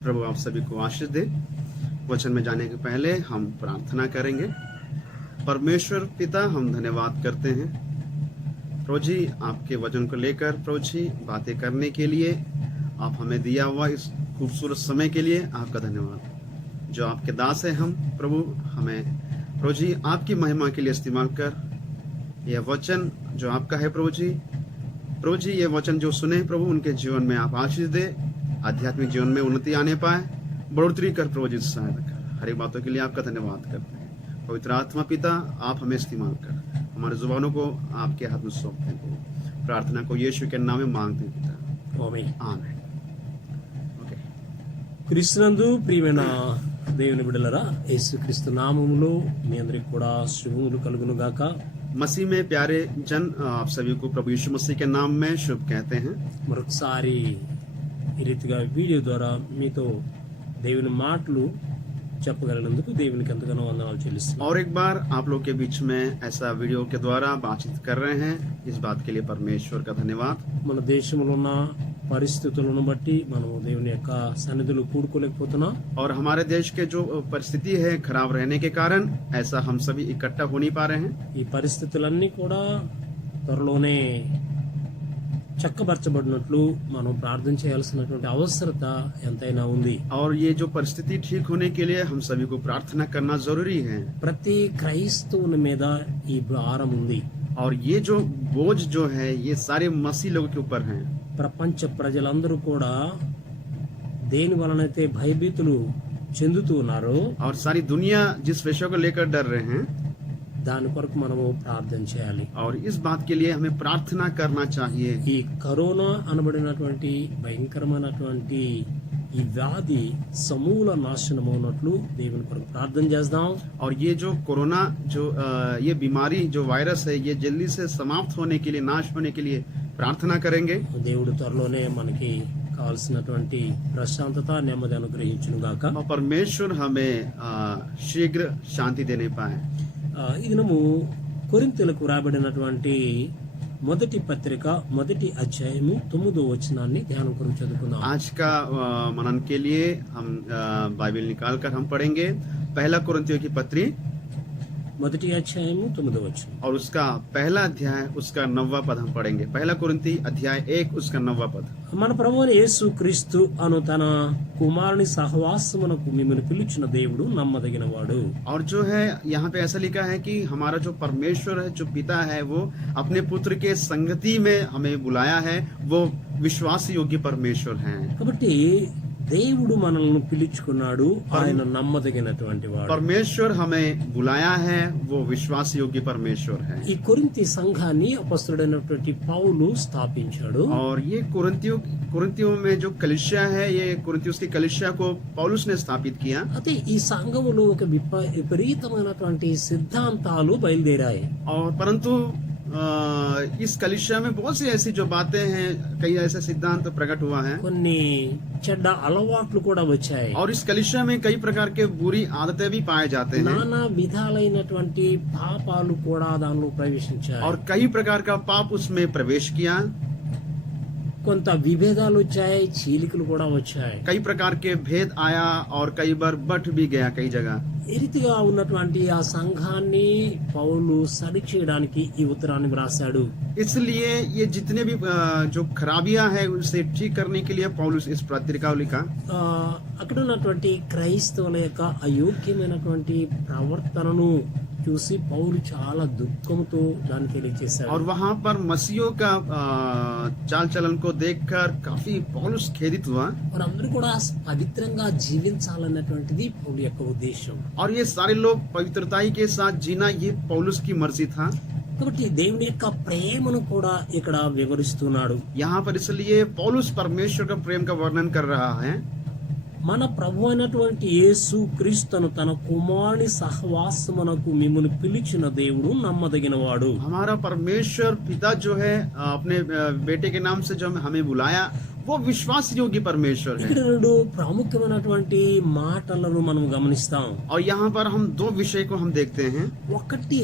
प्रभु आप सभी को आशीष दे। वचन में जाने के पहले हम प्रार्थना करेंगे। परमेश्वर पिता, हम धन्यवाद करते हैं प्रभु जी आपके वचन को लेकर प्रभु जी बातें करने के लिए आप हमें दिया हुआ इस खूबसूरत समय के लिए आपका धन्यवाद। जो आपके दास है हम प्रभु, हमें प्रभु जी आपकी महिमा के लिए इस्तेमाल कर। यह वचन जो आपका है प्रभु जी ये वचन जो सुने प्रभु उनके जीवन में आप आशीष दे, आध्यात्मिक जीवन में उन्नति आने पाए, बढ़ोतरी कर प्रभु जी सहायता कर। हर एक बातों के लिए आपका धन्यवाद करते हैं। पवित्र आत्मा पिता आप हमें इस्तेमाल कर, हमारे जुबानों को आपके हाथ में सौंपते हैं। प्रार्थना को यीशु के नाम में मांगते हैं पिता, आमीन। ఓకే, క్రీస్తునందు ప్రియమైన దేవుని బిడ్డలరా, యేసుక్రీస్తు నామములో మీ అందరికి కూడా శుభములు కలుగును గాక। मसीह में प्यारे जन, आप सभी को प्रभु यीशु मसीह के नाम में शुभ कहते हैं। మరొకసారి ఈ రీతిగా వీడియో ద్వారా మీతో దేవుని మాటలు చెప్పగలిగినందుకు దేవునికి ఎంతగానో వందనాలు చెల్లిస్తున్నాను। और एक बार आप लोग के बीच में ऐसा वीडियो के द्वारा बातचीत कर रहे हैं, इस बात के लिए परमेश्वर का धन्यवाद। మన దేశంలో ఉన్న పరిస్థితులను బట్టి మనం దేవుని యొక్క సన్నిధిలో కూడుకోలేకపోతున్నాం। और हमारे देश के जो परिस्थिति है खराब रहने के कारण ऐसा हम सभी इकट्ठा हो नहीं पा रहे हैं। ఈ పరిస్థితులన్నీ కూడా త్వరలోనే చక్కబరచబడినట్లు మనం ప్రార్థన చేయాల్సినటువంటి అవసరత ఎంతైనా ఉంది। और ये जो परिस्थिति ठीक होने के लिए हम सभी को प्रार्थना करना जरूरी है। ప్రతి క్రైస్తవుని మీద ఈ భారం ఉంది। और ये जो बोझ जो है ये सारे मसीह लोगों के ऊपर है। ప్రపంచ ప్రజలందరూ కూడా దేని వలనైతే భయభీతులు చెందుతూ ఉన్నారో और सारी दुनिया जिस विषय को लेकर डर रहे हैं, దాని కొరకు మనము ప్రార్థన చేయాలి। और इस बात के लिए हमें प्रार्थना करना चाहिए। ఈ కరోనా అనబడినటువంటి భయంకరమైనటువంటి ఈ వ్యాధి సమూల నాశనమవునట్లు దేవుని కొరకు ప్రార్థన చేద్దాం। और ये जो कोरोना जो ये बीमारी जो वायरस है ये जल्दी से समाप्त होने के लिए, नाश होने के लिए प्रार्थना करेंगे। దేవుడు త్వరలోనే మనకి కావాల్సినటువంటి ప్రశాంతత నెమ్మది అనుగ్రహించును గాక। और परमेश्वर हमें शीघ्र शांति देने पाए। ఈ దినము కొరింథీయులకు రాబడినటువంటి మొదటి పత్రిక మొదటి అధ్యాయము 9వ వచనాన్ని ధ్యానం కొరకు చదువుకుందాం। आज का मनन के लिए हम बाइबल निकाल कर हम पढ़ेंगे पहला कुरिन्थियों की पत्री మొదటి అధ్యాయము 9వ వచనం। और उसका पहला अध्याय उसका 9वां पद हम पढ़ेंगे। पहला कुरिन्थी अध्याय 1 उसका 9वां पद। మన ప్రభువైన యేసు క్రీస్తు అను తన కుమారుని సహవాసమునకు మిమ్మల్ని పిలిచిన దేవుడు నమ్మదగినవాడు। और जो है यहाँ पे ऐसा लिखा है कि हमारा जो परमेश्वर है, जो पिता है, वो अपने पुत्र के संगति में हमें बुलाया है, वो विश्वास योग्य परमेश्वर है। కాబట్టి దేవుడు మనల్ని పిలుచుకున్నాడు, ఆయన నమ్మదగినటువంటి వాడు। परमेश्वर हमें बुलाया है, वो विश्वास योग्य परमेश्वर है। ఈ కొరింథీ సంఘాన్ని అపొస్తలుడైనటువంటి పౌలు స్థాపించాడు। और ये कुरिन्थियों में जो कलीसिया है, ये कुरिन्थियोस की कलीसिया को पौलुस ने स्थापित किया। అయితే ఈ సంఘములో ఒక విపరీతమైనటువంటి సిద్ధాంతాలు బయలుదేరాయి। और परंतु इस कलीसिया में बहुत सी ऐसी जो बातें हैं, कई ऐसे सिद्धांत प्रकट हुआ है। కొన్ని చెడ్డ అలవాట్లు కూడా వచ్చాయి। और इस कलीसिया में कई प्रकार के बुरी आदतें भी पाए जाते हैं। నానా విధాలైనటువంటి పాపాలు కూడా దానిలో ప్రవేశించాయి। और कई प्रकार का पाप उसमें प्रवेश किया। కొంత విభేదాలు వచ్చాయి, చీలికలు కూడా వచ్చాయి। कई प्रकार के भेद आया और कई बार बट भी गया कई जगह। ఈ రీతిగా ఉన్నటువంటి ఆ సంఘాన్ని పౌలు సరి చేయడానికి ఈ ఉత్తరాన్ని వ్రాసాడు। इसलिए ये जितने भी जो खराबियां हैं उसे ठीक करने के लिए पौलुस इस पत्रिका को लिखा। అక్కడ ఉన్నటువంటి క్రైస్తవుల యొక్క అయోగ్యమైనటువంటి ప్రవర్తనను చూసి పౌలు చాలా దుఃఖంతో దాన్ని తెలియజేశాడు। और वहां पर मसीहों का चाल चलन को देखकर काफी पौलुस खेदित हुआ। వారందరూ కూడా పవిత్రంగా జీవించాలన్నటువంటిది పౌలు యొక్క ఉద్దేశం। और ये सारे लोग पवित्रताई के साथ जीना ये पौलुस की मर्जी था। కాబట్టి దేవుని యొక్క ప్రేమను కూడా ఇక్కడ వివరిస్తున్నాడు। यहाँ पर इसलिए पौलुस परमेश्वर का प्रेम का वर्णन कर रहा है। మన ప్రభు అయినటువంటి యేసు క్రీస్తును తన కుమారుని సహవాసమునకు మిమ్మల్ని పిలిచిన దేవుడు నమ్మదగినవాడు। हमारा परमेश्वर पिता जो है अपने बेटे के नाम से जो हमें बुलाया वो विश्वास योग्य परमेश्वर है। ఇక్కడ రెండు ప్రాముఖ్యమైనటువంటి మాటలను మనం గమనిస్తాం। और यहाँ पर हम दो विषय को हम देखते हैं। ఒకటి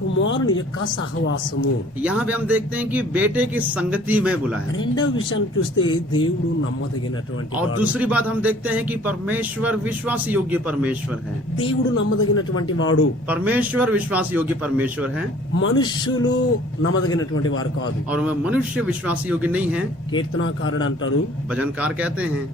కుమారుని యొక్క సహవాసము. यहाँ पे हम देखते हैं कि बेटे की संगति में बुलाया. రెండవ విషయాన్ని చూస్తే దేవుడు నమ్మదగినటువంటి और వాడు. दूसरी बात हम देखते हैं कि परमेश्वर विश्वास योग्य परमेश्वर है. దేవుడు నమ్మదగినటువంటి వాడు. परमेश्वर विश्वास योग्य परमेश्वर है మనుష్యులు నమ్మదగినటువంటి వారు కాదు. और वह मनुष्य विश्वास योग्य नहीं है. కీర్తనాకారుడు అంటాడు, भजनकार कहते हैं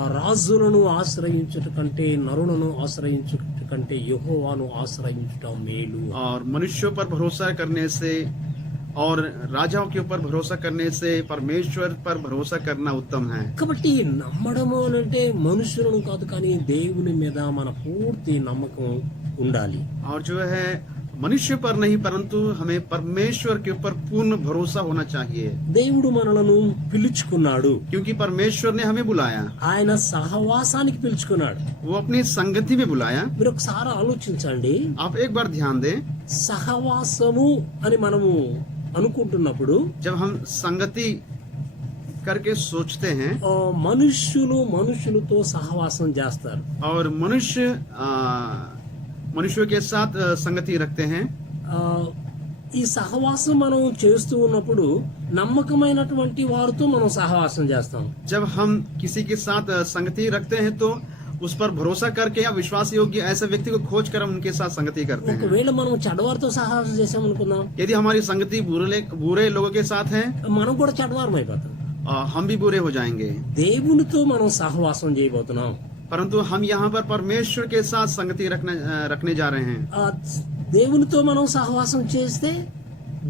ఆ రాజులను ఆశ్రయించుట కంటే నరులను ఆశ్రయించుట కంటే యెహోవాను ఆశ్రయించుట మేలు. और मनुष्यों पर भरोसा करने से और राजाओं के ऊपर भरोसा करने से परमेश्वर पर भरोसा करना उत्तम है. కాబట్టి నమ్మడము అంటే మనుషులను కాదు, కానీ దేవుని మీద మన పూర్తి నమ్మకం ఉండాలి. और जो है मनुष्य पर नहीं परंतु हमें परमेश्वर के ऊपर पूर्ण भरोसा होना चाहिए. దేవుడు మనలను పిలుచుకున్నాడు, क्योंकि परमेश्वर ने हमें बुलाया, ఆయన సహవాసానికి పిలుచుకున్నాడు. वो अपनी संगति में बुलाया. మీరు ఒకసారి ఆలోచించండి, आप एक बार ध्यान दें, సహవాసము అని మనము అనుకుంటున్నప్పుడు जब हम संगति करके सोचते हैं ఆ, మనుషులతో సహవాసం చేస్తారు. और मनुष्यों के साथ संगति रखते हैं. ఆ, ఈ సహవాసం మనం చేస్తూ ఉన్నప్పుడు నమ్మకమైనటువంటి వారితో మనం సహవాసం చేస్తాం. जब हम किसी के साथ संगति रखते हैं तो उस पर भरोसा करके या विश्वास योग्य ऐसे व्यक्ति को खोज कर हम उनके साथ संगति करते हैं. ఒకవేళ మనం చెడ్డవారితో సహవాసం చేసాం అనుకుందాం, यदि हमारी संगति बुरे लोगों के साथ है, మనం కూడా చెడ్డవారం అయిపోతాం. हम भी बुरे हो जाएंगे. దేవునితో మనం సహవాసం చేయబోతున్నాం. परंतु हम यहाँ पर परमेश्वर के साथ संगति रखने जा रहे हैं. ఆ దేవునితో మనం సహవాసం చేస్తే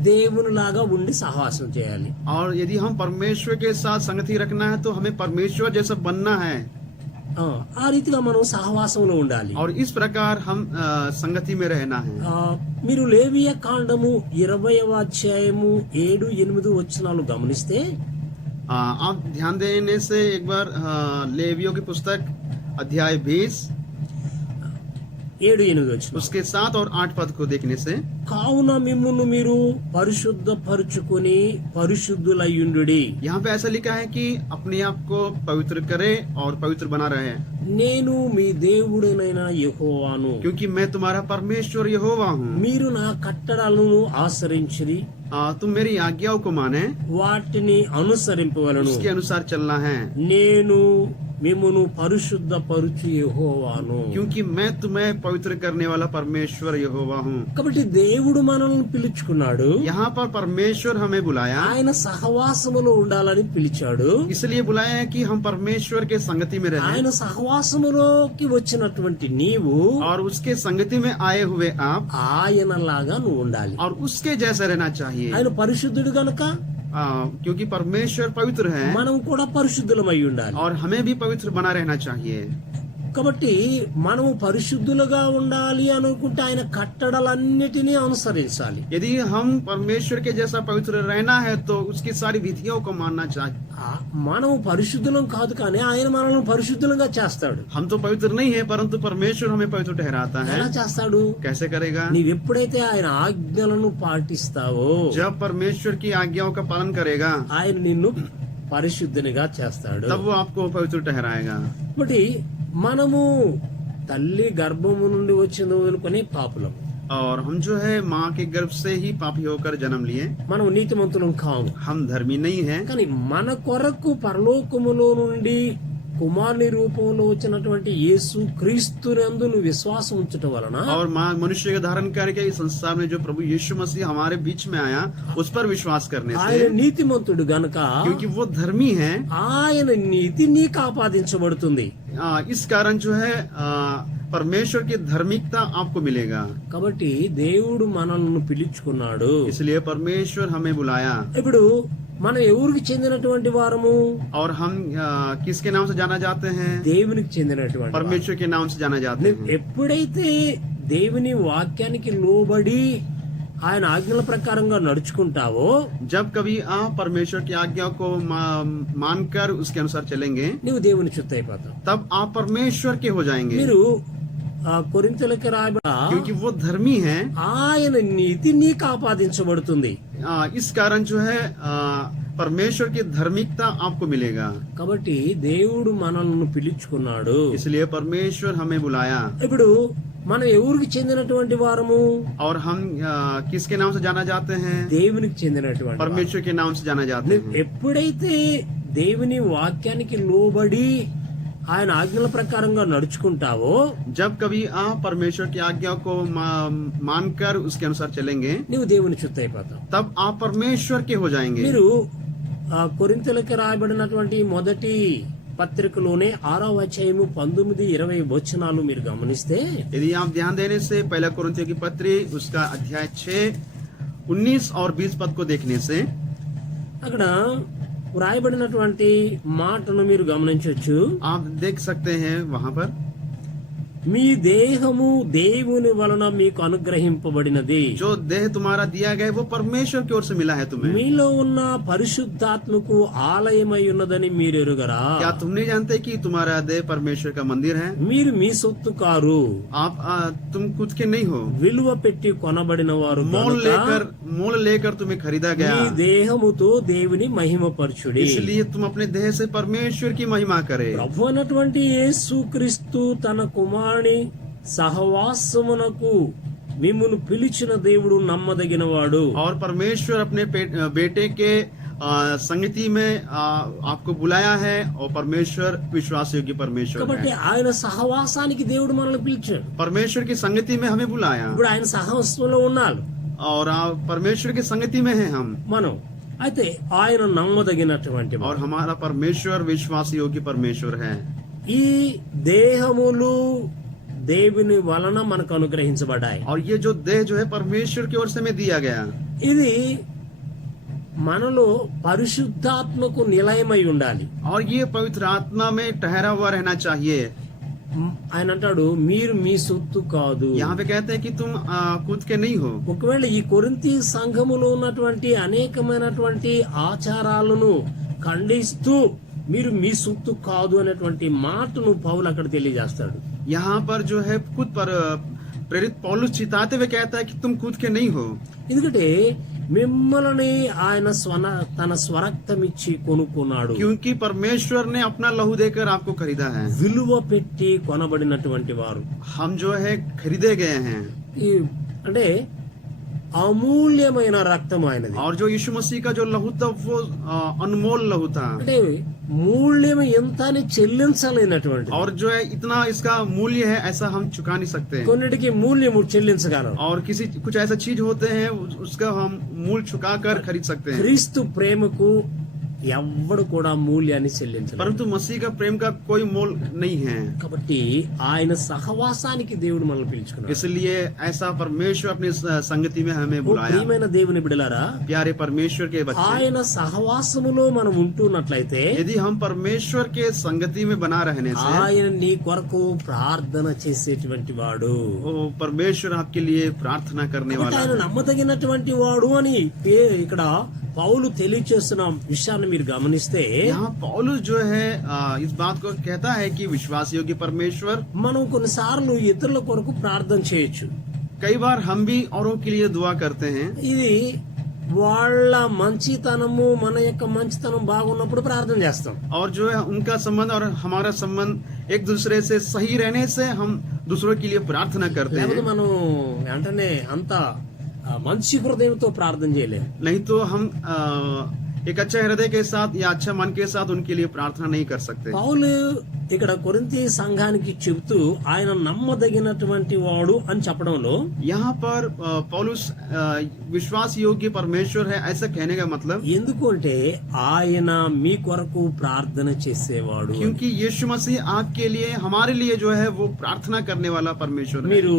దేవునిలాగా ఉండి సహవాసం చేయాలి. और यदि हम परमेश्वर के साथ संगति रखना है तो हमें परमेश्वर जैसा बनना है. ఆ రీతిగా మనం సహవాసంలో ఉండాలి. और इस प्रकार हम संगति में रहना है. మీరు లేవియ కాండము 20వ అధ్యాయము 7-8 వచనాలు గమనిస్తే आप ध्यान देने से एक बार लेवियों की पुस्तक अध्याय 20 7-8 వచనం, उसके 7 और 8 पद को देखने से, కావున మిమ్మును మీరు పరిశుద్ధపరచుకొని పరిశుద్ధులయ్యుండుడి. यहाँ पे ऐसा लिखा है कि अपने आप को पवित्र करे और पवित्र बना रहे, నేను మీ దేవుడైన యెహోవాను. क्योंकि मैं तुम्हारा परमेश्वर यहोवा हूँ. మీరు నా కట్టడలను ఆచరించిరి, तुम मेरी आज्ञाओं को माने, వాటిని అనుసరింపవలను. उसके अनुसार चलना है, నేను మిమ్మును పరిశుద్ధపరచు యెహోవాను. क्योंकि मैं तुम्हें पवित्र करने वाला परमेश्वर यहोवा हूँ. కాబట్టి దేవుడు మనల్ని పిలుచుకున్నాడు, यहाँ पर परमेश्वर हमें बुलाया, ఆయన సహవాసములో ఉండాలని పిలిచాడు. इसलिए बुलाया है कि हम परमेश्वर के संगति में रहें. ఆయన సహవాసములోకి వచ్చినటువంటి నీవు और उसके संगति में आए हुए आप ఆయనలాగా నువ్వు ఉండాలి. और उसके जैसा रहना चाहिए. ఆయన పరిశుద్ధుడు గనుక क्योंकि परमेश्वर पवित्र है మనం కూడా పరిశుద్ధులమై ఉండాలి. और हमें भी पवित्र बना रहना चाहिए. కాబట్టి మనము పరిశుద్ధులుగా ఉండాలి అనుకుంటే ఆయన కట్టడలన్నిటినీ అనుసరించాలి. यदि हम परमेश्वर के जैसा पवित्र रहना है तो उसकी सारी विधियों को मानना चाहिए. మనము పరిశుద్ధులం కాదు, కానీ ఆయన మనల్ని పరిశుద్ధులుగా చేస్తాడు. हम तो पवित्र नहीं है परंतु परमेश्वर हमें पवित्र ठहराता है. ఎలా చేస్తాడు? कैसे करेगा? నీవెప్పుడైతే ఆయన ఆజ్ఞలను పాటిస్తావో जब परमेश्वर की आज्ञाओं का पालन करेगा ఆయన నిన్ను పరిశుద్ధునిగా చేస్తాడు. तब वो आपको पवित्र ठहराएगा. కాబట్టి మనము తల్లి గర్భము నుండి వచ్చింది వదులుకొని పాపులం. और हम जो है माँ के गर्भ से ही पापी होकर जन्म लिए. మనం నీతిమంతులం కాము, हम धर्मी नहीं हैं, కానీ మన కొరకు పరలోకములో నుండి కుమారుని రూపంలో వచ్చినటువంటి యేసు క్రీస్తునందు నువ్వు విశ్వాసం ఉంచటం వలన और माँ मनुष्य का धारण करके इस संसार में जो प्रभु यीशु मसीह हमारे बीच में आया उस पर विश्वास करने ఆయన से, నీతిమంతుడు గనుక क्योंकि वो धर्मी है, ఆయన నీతి నీకు ఆపాదించబడుతుంది. इस कारण जो है परमेश्वर की धार्मिकता आपको मिलेगा. కాబట్టి దేవుడు మనల్ని పిలుచుకున్నాడు. इसलिए परमेश्वर हमें बुलाया. ఇప్పుడు మనం ఎవరికి చెందినటువంటి వారము? और हम किसके नाम से जाना जाते हैं? దేవునికి చెందినటువంటి వారము. परमेश्वर के नाम से जाना जाते నువ్వు हैं. ఎప్పుడైతే దేవుని వాక్యానికి లోబడి ఆయన ఆజ్ఞల ప్రకారంగా నడుచుకుంటావో, जब कभी आप परमेश्वर की आज्ञा को मानकर उसके अनुसार चलेंगे నువ్వు దేవుని చుట్టూ అయిపోతావు. तब आप परमेश्वर के हो जाएंगे. మీరు కొరింథీయులకు రాయబడిన क्योंकि वो धर्मी है, ఆయన నీతి నీకు ఆపాదించబడుతుంది. इस कारण जो है परमेश्वर की धार्मिकता आपको मिलेगा. కాబట్టి దేవుడు మనల్ని పిలుచుకున్నాడు. इसलिए परमेश्वर हमें बुलाया. ఇప్పుడు మనం ఎవరికి చెందినటువంటి వారము? और हम किसके नाम से जाना जाते हैं? దేవునికి చెందినటువంటి వారము. परमेश्वर के नाम से जाना जाते నువ్వు हैं। ఎప్పుడైతే దేవుని వాక్యానికి లోబడి ఆయన ఆజ్ఞల ప్రకారంగా నడుచుకుంటావో, जब कभी आप परमेश्वर की आज्ञा को मानकर उसके अनुसार चलेंगे, నువ్వు దేవుని చుట్టూ అయిపోతావు. तब आप परमेश्वर के हो जाएंगे। మీరు కొరింథీయులకు రాయబడినటువంటి మొదటి పత్రికలోనే 6వ అధ్యాయము 19-20 వచనాలు మీరు గమనిస్తే, यदि आप ध्यान देने से पहला कोरिन्थियों की पत्री उसका अध्याय 6 19 और 20 पद को देखने से అక్కడ వ్రాయబడినటువంటి మాటను మీరు గమనించవచ్చు. आप देख सकते हैं वहां पर, మీ దేహము దేవుని వలన మీకు అనుగ్రహింపబడినది. जो देह तुम्हारा दिया गया है वो परमेश्वर की ओर से मिला है तुम्हें। మీలో ఉన్న పరిశుద్ధాత్మకు ఆలయమై ఉన్నదని మీరు ఎరుగరా? क्या तुम नहीं जानते कि तुम्हारा देह परमेश्वर का मंदिर है? మీరు మీ సొత్తు కారు, आप तुम खुद के नहीं हो, విలువ పెట్టి కొనబడిన వారు मोल लेकर तुम्हें खरीदा మీ गया। దేహముతో దేవుని మహిమపరచుడి. इसलिए तुम अपने देह से परमेश्वर की महिमा करे। ప్రభు అయినటువంటి యేసుక్రీస్తు తన కుమారుని సహవాసమునకు మిమ్మును పిలిచిన దేవుడు నమ్మదగినవాడు. और परमेश्वर अपने बेटे के संगति में आपको बुलाया है, और परमेश्वर विश्वास योग्य परमेश्वर కాబట్టి है। ఆయన సహవాసానికి దేవుడు మనల్ని పిలిచాడు. परमेश्वर की संगति में हमें बुलाया, ఇప్పుడు ఆయన సహవాసంలో ఉన్నాడు और परमेश्वर की संगति में है हम। మనం. అయితే ఆయన నమ్మదగినటువంటి వాడు. और हमारा परमेश्वर विश्वास योग्य परमेश्वर है। ఈ దేహములు దేవుని వలన మనకు అనుగ్రహించబడ్డాయి. और ये जो देह जो है परमेश्वर की ओर से हमें दिया गया, ఇది మనలో పరిశుద్ధాత్మకు నిలయమై ఉండాలి. और ये पवित्र आत्मा में ठहरा हुआ रहना चाहिए। ఆయన అంటాడు, మీరు మీ సొత్తు కాదు. यहाँ पे कहते हैं कि तुम खुद के नहीं हो। ఒకవేళ ఈ కొరింథీ సంఘములో ఉన్నటువంటి అనేకమైనటువంటి ఆచారాలను ఖండిస్తూ మీరు మీ సొత్తు కాదు అనేటువంటి మాటను పౌలు అక్కడ తెలియజేస్తాడు. यहाँ पर जो है खुद पर प्रेरित पौलुस चिताते हुए कहता है कि तुम खुद के नहीं हो, ఎందుకంటే మిమ్మల్ని ఆయన తన స్వరక్తమిచ్చి కొనుక్కున్నాడు. क्योंकि परमेश्वर ने अपना लहू देकर आपको खरीदा है। విలువ పెట్టి కొనబడినటువంటి వారు. हम जो है खरीदे गए हैं, అంటే అమూల్యమైన రక్తం ఆయనది. और जो यीशु मसीह का जो लहू था वो अनमोल लहू था, అంటే మూల్యం ఎంత అని చెల్లించలేనటువంటి. और जो है इतना इसका मूल्य है ऐसा हम चुका नहीं सकते। కొన్నిటికి మూల్యము చెల్లించగలం. और कुछ ऐसा चीज होते हैं उसका हम मूल चुका कर खरीद सकते हैं, క్రీస్తు ప్రేమకు ఎవ్వడు కూడా మూల్యాన్ని చెల్లించలేదు. परंतु मसीह का प्रेम का कोई मोल नहीं है। కాబట్టి ఆయన సహవాసానికి దేవుడు మనల్ని పిలుచుకున్నాడు. इसलिए ऐसा परमेश्वर अपनी संगति में हमें ఓ बुलाया। ప్రియమైన దేవుని బిడ్డలారా, प्यारे परमेश्वर के बच्चे, ఆయన సహవాసములో మనం ఉంటున్నట్లయితే यदि हम परमेश्वर के संगति में बना रहने से, ఆయన నీ కొరకు ప్రార్థన చేసేటువంటి వాడు. वो परमेश्वर आपके लिए प्रार्थना करने కాబట్టి वाला ఆయన है। నమ్మదగినటువంటి వాడు అని ఇక్కడ పౌలు తెలియచేస్తున్న విషయాన్ని మీరు గమనిస్తే, यहाँ पौलुस जो है इस बात को कहता है कि विश्वास योग्य परमेश्वर, మనం కొన్నిసార్లు ఇతరుల కొరకు ప్రార్థన చేయొచ్చు. कई बार हम भी औरों के लिए दुआ करते हैं, ఇది వాళ్ళ మంచితనము మన యొక్క మంచితనం బాగున్నప్పుడు ప్రార్థన చేస్తాం. और जो है उनका संबंध और हमारा संबंध एक दूसरे से सही रहने से हम दूसरों के लिए प्रार्थना करते లేకపోతే हैं। మనం వెంటనే అంత మంచి హృదయంతో ప్రార్థన చేయలేము. नहीं तो हम एक अच्छा हृदय के साथ या अच्छा मन के साथ उनके लिए प्रार्थना नहीं कर सकते। పౌలు ఇక్కడ కొరింథీ సంఘానికి చెబుతూ ఆయన నమ్మదగినటువంటి వాడు అని చెప్పడంలో, यहाँ पर पौलुस विश्वास योग्य परमेश्वर है ऐसा कहने का मतलब, ఎందుకు అంటే ఆయన మీ కొరకు ప్రార్థన చేసేవాడు. क्योंकि यीशु मसीह आपके लिए हमारे लिए जो है वो प्रार्थना करने वाला परमेश्वर है। మీరు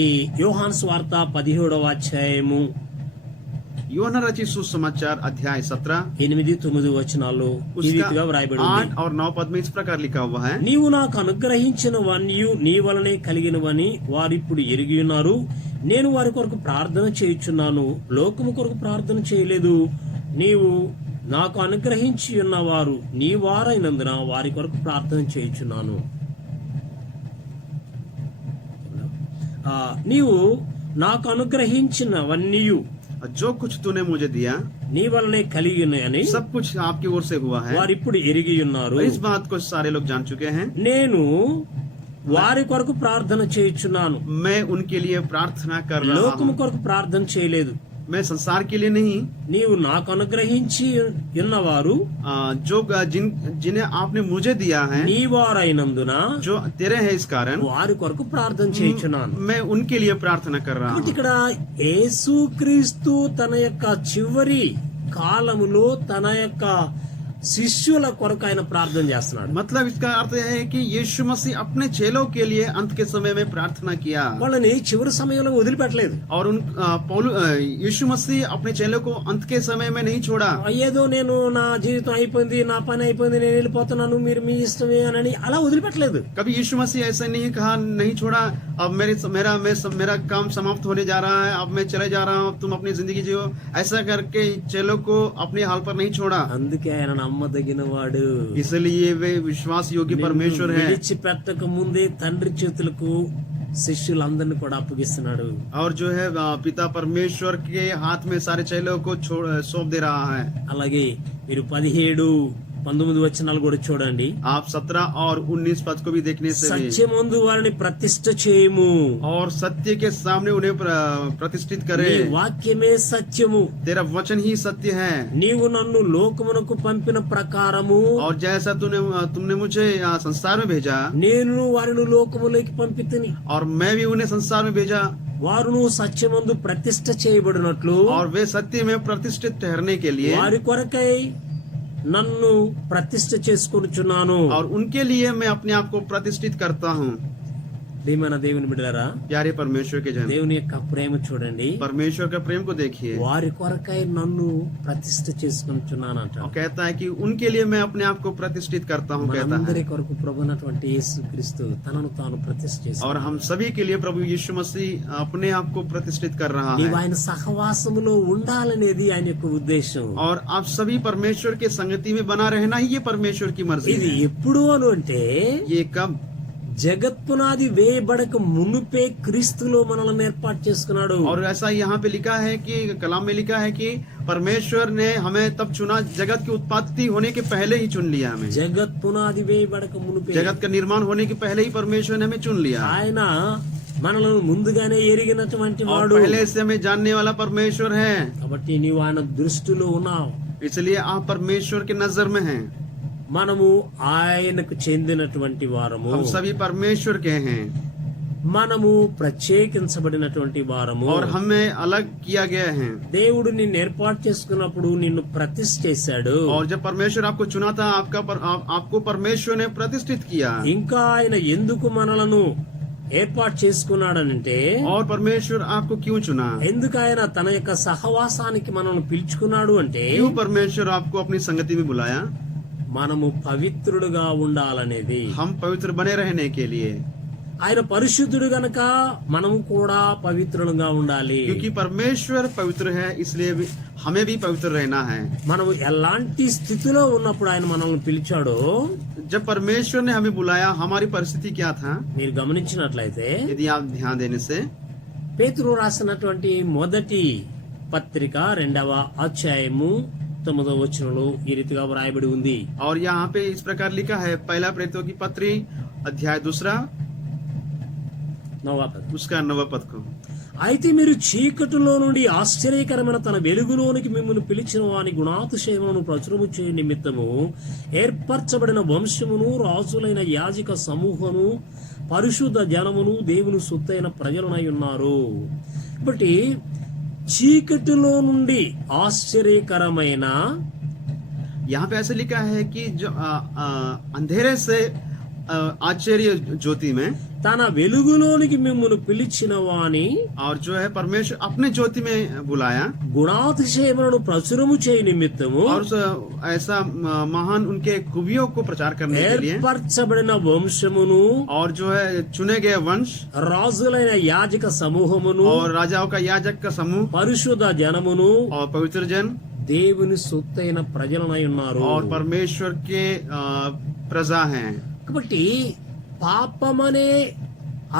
ఈ యోహాను సువార్త 17వ అధ్యాయము యోహన్నా రచిత सुसमाचार अध्याय 17 8-9 వచనాల్లో ఈ రీతిగా వ్రాయబడి ఉంది. 8 और 9 पद में इस प्रकार लिखा हुआ है, నీవు నాకు అనుగ్రహించినవన్నీ నీ వలనే కలిగినవని వారిప్పుడు ఎరిగి ఉన్నారు. నేను వారి కొరకు ప్రార్థన చేయుచున్నాను, లోకము కొరకు ప్రార్థన చేయలేదు. నీవు నాకు అనుగ్రహించి ఉన్నవారు నీ వారైనందున వారి కొరకు ప్రార్థన చేయుచున్నాను. నీవు నాకు అనుగ్రహించినవన్నీ जो कुछ तूने मुझे दिया నీ వలనే కలిగి ఉన్నాయని सब कुछ आपकी ओर से हुआ है। వారిప్పుడు ఎరిగి ఉన్నారు. इस बात को सारे लोग जान चुके हैं। నేను వారి కొరకు ప్రార్థన చేయుచున్నాను, मैं उनके लिए प्रार्थना कर रहा లోకము हूँ। కొరకు ప్రార్థన చేయలేదు. मैं संसार के लिए नहीं, నీవు నాకు అనుగ్రహించి ఉన్నవారు जिन्हें आपने मुझे दिया है, నీ వారైనందున जो तेरे हैं इस कारण వారి కొరకు ప్రార్థన చేయుచున్నాను. मैं उनके लिए प्रार्थना कर रहा కాబట్టి हूँ। ఇక్కడ యేసుక్రీస్తు తన యొక్క చివరి కాలములో తన యొక్క శిష్యుల కొరకు ఆయన ప్రార్థన చేస్తున్నాడు. मतलब इसका अर्थ है कि यीशु मसीह अपने चेलों के लिए अंत के समय में प्रार्थना किया వాళ్ళని చివరి సమయంలో వదిలిపెట్టలేదు. और यीशु मसीह अपने चेलों को अंत के समय में नहीं छोड़ा। ఏదో నేను నా జీవితం అయిపోయింది, నా పని అయిపోయింది, నేను వెళ్ళిపోతున్నాను, మీరు మీ ఇష్టమే అని అలా వదిలిపెట్టలేదు. कभी यीशु मसीह ऐसा नहीं कहा, नहीं छोड़ा, अब मेरा काम समाप्त होने जा रहा है, अब मैं चले जा रहा हूँ, तुम अपनी जिंदगी जियो, ऐसा करके चेलों को अपने हाल पर नहीं छोड़ा। అందుకే ఆయన నమ్మదగిన వాడు. इसलिए वे विश्वास योग्य परमेश्वर है విడిచిపెట్టక ముందే తండ్రి చేతులకు శిష్యులందరినీ కూడా అప్పగిస్తున్నాడు. और जो है पिता परमेश्वर के हाथ में सारे चेलों को सौंप दे रहा है। అలాగే మీరు 17-19 వచనాలు కూడా చూడండి. आप 17 और 19 पद को भी देखने से సత్యమందు వారిని ప్రతిష్ఠ చేయము, और सत्य के सामने उन्हें प्रतिष्ठित करे। నీ వాక్యమే సత్యము, तेरा वचन ही सत्य है। నీవు నన్ను లోకమునకు పంపిన ప్రకారము और जैसा तुमने मुझे संसार में भेजा, నేను వారిని లోకములోకి పంపితిని, और मैं भी उन्हें संसार में भेजा, వారును సత్యమందు ప్రతిష్ఠ చేయబడినట్లు और वे सत्य में प्रतिष्ठित ठहरने के लिए, వారి కొరకై నన్ను ప్రతిష్ఠ చేసుకొనుచున్నాను. और उनके लिए मैं अपने आप को प्रतिष्ठित करता हूँ। ప్రియమైన దేవుని బిడ్డలారా, प्यारे परमेश्वर के जन, దేవుని యొక్క ప్రేమ చూడండి. परमेश्वर का प्रेम को देखिए। వారి కొరకై నన్ను ప్రతిష్ఠ చేసుకొనుచున్నాను అంటాడు. और कहता है कि उनके लिए मैं अपने आप को प्रतिष्ठित करता हूँ, कहता మనందరి है। కొరకు ప్రభునటువంటి యేసుక్రీస్తు తనను తాను ప్రతిష్ఠ और చేసుకున్నాడు. हम सभी के लिए प्रभु यीशु मसीह अपने आप को प्रतिष्ठित कर रहा నీవు है। ఆయన సహవాసములో ఉండాలనేది ఆయన యొక్క ఉద్దేశం. और आप सभी परमेश्वर के संगति में बना रहना ही ये परमेश्वर की मर्जी ఇది है। ఎప్పుడు అని అంటే ये कब? జగత్పునాది వేయబడక మునుపే క్రీస్తులో మనల్ని ఏర్పాటు చేసుకున్నాడు. और ऐसा यहाँ पे लिखा है कि कलाम में लिखा है कि परमेश्वर ने हमें तब चुना, जगत की उत्पत्ति होने के पहले ही चुन लिया हमें। జగత్పునాది వేయబడక మునుపే जगत का निर्माण होने के पहले ही परमेश्वर ने हमें चुन लिया। ఆయన మనలను ముందుగానే ఎరిగినటువంటి और వాడు. पहले से हमें जानने वाला परमेश्वर है, కాబట్టి నీవు ఆయన దృష్టిలో ఉన్నావు. इसलिए आप परमेश्वर के नजर में हैं। మనము ఆయనకు చెందినటువంటి వారము, हम सभी परमेश्वर के हैं మనము ప్రత్యేకించబడినటువంటి వారము. और हमें अलग किया गया है। దేవుడు నిన్ను ఏర్పాటు చేసుకున్నప్పుడు నిన్ను ప్రతిష్ఠ చేశాడు. और जब परमेश्वर आपको चुना था, आपको परमेश्वर ने प्रतिष्ठित किया। ఇంకా ఆయన ఎందుకు మనలను ఏర్పాటు చేసుకున్నాడనంటే, और परमेश्वर आपको क्यों चुना? ఎందుకు ఆయన తన యొక్క సహవాసానికి మనల్ని పిలుచుకున్నాడు అంటే, क्यों परमेश्वर आपको अपनी संगति में बुलाया? మనము పవిత్రుడుగా ఉండాలనేది. हम पवित्र बने रहने के लिए, ఆయన పరిశుద్ధుడు గనక మనము కూడా పవిత్రులుగా ఉండాలి. क्योंकि परमेश्वर पवित्र है, इसलिए हमें भी पवित्र रहना है। మనము ఎలాంటి స్థితిలో ఉన్నప్పుడు ఆయన మనల్ని పిలిచాడో जब परमेश्वर ने हमें बुलाया, हमारी परिस्थिति क्या था? మీరు గమనించినట్లయితే, यदि आप ध्यान देने से, పేతురు రాసినటువంటి మొదటి పత్రిక 2వ అధ్యాయము 9వ వచనంలో ఈ రీతిగా వ్రాయబడి ఉంది. और यहाँ पे इस प्रकार लिखा है, पहला प्रेरितों की पत्री अध्याय 2 9వ పత్రిక. उसका 9 पद को, అయితే మీరు చీకటిలో నుండి ఆశ్చర్యకరమైన తన వెలుగులోనికి మిమ్మల్ని పిలిచిన వాని గుణాతిశయములను ప్రచురము చేయ నిమిత్తము ఏర్పరచబడిన వంశమును, రాజులైన యాజక సమూహము, పరిశుద్ధ జనమును, దేవుని సొత్తైన ప్రజలనై ఉన్నారు. కాబట్టి చీకటిలో నుండి ఆశ్చర్యకరమైన, यहाँ पे ऐसे लिखा है कि जो अंधेरे से आश्चर्य ज्योति में, తన వెలుగులోనికి మిమ్మల్ని పిలిచిన వాని और जो है परमेश्वर अपने ज्योति में बुलाया, గుణాతిశయములను ప్రచురము చేయ నిమిత్తము और ऐसा महान उनके खूबियों को प्रचार करने के लिए, ఏర్పరచబడిన వంశమును, और जो है चुने गए वंश, రాజులైన యాజక సమూహమును, और राजाओं का याजक का समूह, పరిశుద్ధ జనమును, और पवित्र जन, దేవుని సొత్తైన ప్రజలనై ఉన్నారు. और परमेश्वर के प्रजा हैं। కాబట్టి పాపమనే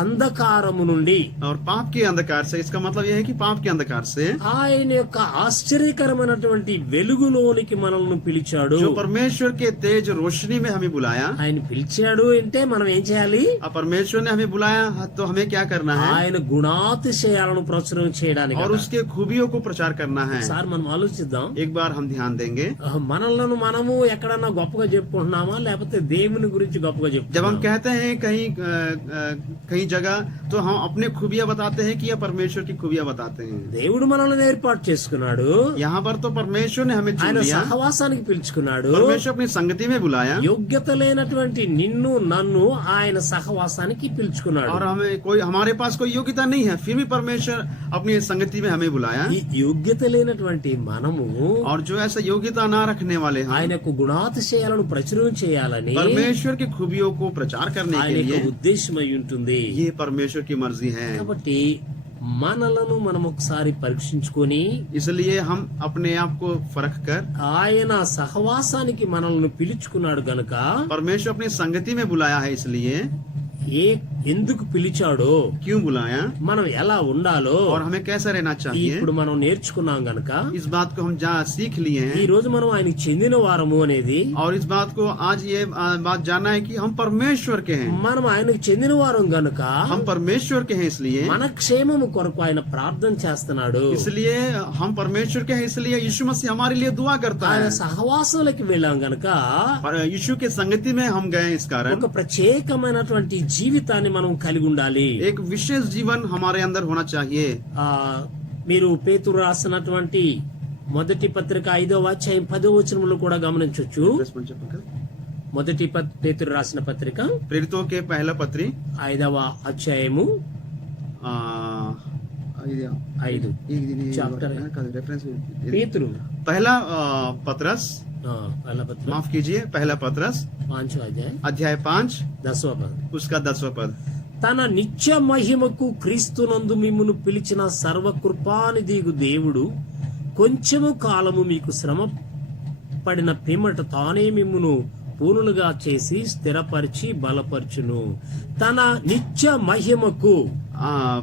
అంధకారము నుండి और पाप के अंधकार से, इसका मतलब यह है कि पाप के अंधकार से ఆయన యొక్క ఆశ్చర్యకరమైనటువంటి వెలుగులోనికి మనల్ని పిలిచాడు. जो परमेश्वर के तेज रोशनी में हमें बुलाया, ఆయన పిలిచాడు అంటే మనం ఏం చేయాలి? अब परमेश्वर ने हमें बुलाया तो हमें क्या करना है? ఆయన గుణాతిశయాలను ప్రచురం చేయడానికి. और उसके खूबियों को प्रचार करना है. సార్ మనం ఆలోచిద్దాం. एक बार हम ध्यान देंगे, మనల్ని మనము ఎక్కడన్నా గొప్పగా చెప్పుకుంటున్నామా లేకపోతే దేవుని గురించి గొప్పగా जब हम చెప్పుకుంటున్నామా? कहते हैं कहीं जगह, तो हम अपने खूबियां बताते हैं कि या परमेश्वर की खूबियां बताते हैं? దేవుడు మనల్ని ఏర్పాటు చేసుకున్నాడు. यहाँ पर तो परमेश्वर ने हमें चुन ఆయన लिया, సహవాసానికి పిలుచుకున్నాడు. परमेश्वर अपनी संगति में बुलाया, యోగ్యత లేనటువంటి నిన్ను నన్ను ఆయన సహవాసానికి పిలుచుకున్నాడు. और हमारे पास कोई योग्यता नहीं है, फिर भी परमेश्वर अपनी संगति में हमें बुलाया. ఈ యోగ్యత లేనటువంటి మనము और जो ऐसा योग्यता ना रखने वाले हैं, ఆయన యొక్క గుణాతిశయాలను ప్రచురం చేయాలని परमेश्वर की खूबियों को प्रचार करने ఆయన के యొక్క लिए ఉద్దేశమై ఉంటుంది. ये परमेश्वर की मर्जी है. కాబట్టి మనలను మనం ఒకసారి పరీక్షించుకొని इसलिए हम अपने आप को परख कर, ఆయన సహవాసానికి మనల్ని పిలుచుకున్నాడు గనుక परमेश्वर अपनी संगति में बुलाया है, इसलिए ఎందుకు పిలిచాడో, क्यों बुलाया మనం ఎలా ఉండాలో और हमें कैसा रहना चाहिए, ఇప్పుడు మనం నేర్చుకున్నాం గనుక इस बात को हम सीख लिए ఈ हैं. రోజు మనం ఆయనకి చెందిన వారము అనేది, और इस बात को आज ये बात जानना है कि हम परमेश्वर के हैं. మనం ఆయనకు చెందిన వారం గనుక हम परमेश्वर के हैं, इसलिए మన క్షేమము కొరకు ఆయన ప్రార్థన చేస్తున్నాడు. हम परमेश्वर के हैं, इसलिए यीशु मसीह हमारे लिए दुआ करता ఆయన है. సహవాసాలకి వెళ్ళాం గనుక यीशु के संगति में हम गए, इस कारण ఒక ప్రత్యేకమైనటువంటి జీవితాన్ని మనం కలిగి ఉండాలి. एक विशेष जीवन हमारे अंदर होना चाहिए. మీరు పేతురు రాసినటువంటి మొదటి పత్రిక 5వ అధ్యాయం 10వ వచనంలో కూడా గమనించొచ్చు. మొదటి పేతురు రాసిన పత్రిక प्रेरितों के पहला पत्री 5వ అధ్యాయము 5 చాప్టర్ रेफरेंस పేతురు पहला पत्रस, పహలా పత్రిక माफ कीजिए, पहला पत्रस 5వ అధ్యాయం अध्याय 5 10వ పదం. उसका 10वां पद. తన నిత్య మహిమకు క్రీస్తునందు మిమ్మును పిలిచిన సర్వకృపానిధిగు దేవుడు కొంచెము కాలము మీకు శ్రమ పడిన పిమ్మట తానే మిమ్మును పూర్ణులుగా చేసి స్థిరపరిచి బలపరచును. తన నిత్య మహిమకు,